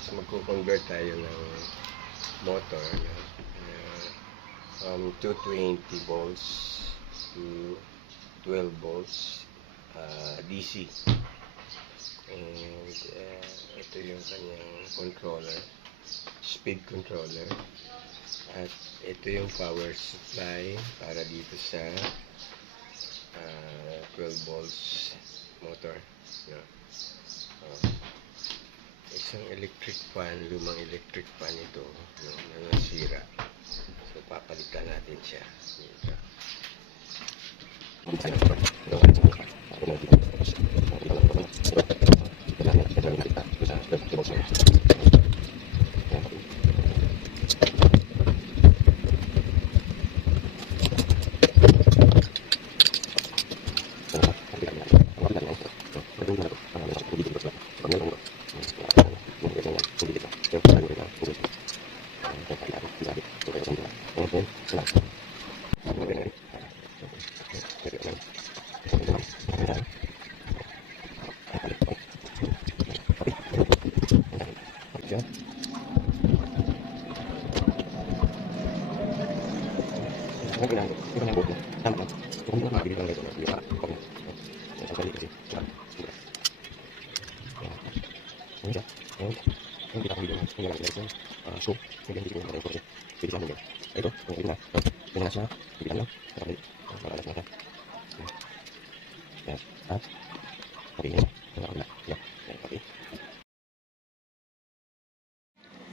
guys, magko-convert tayo ng motor from 220 volts to 12 volts DC. And ito yung kanyang controller, speed controller, at ito yung power supply para dito sa 12 volts motor. Isang electric fan, lumang electric fan ito, na nasira. So papalitan natin siya.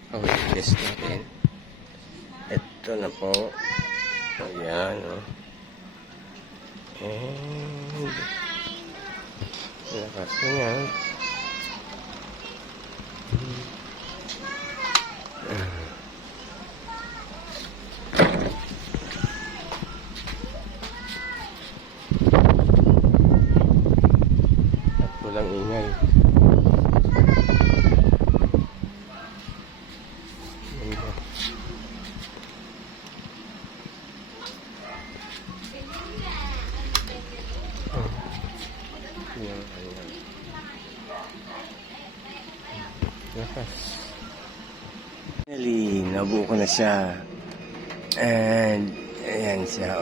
Okay, test natin. Ito na po. Ayan, and lakas na yan. At walang ingay. Finally, nabuo ko na siya. And ayan siya,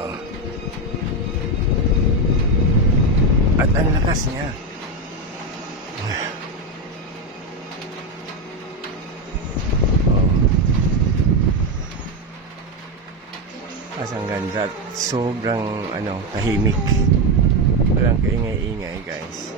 At ang lakas niya. Ang ganda. Sobrang tahimik. Walang kaingay-ingay, guys.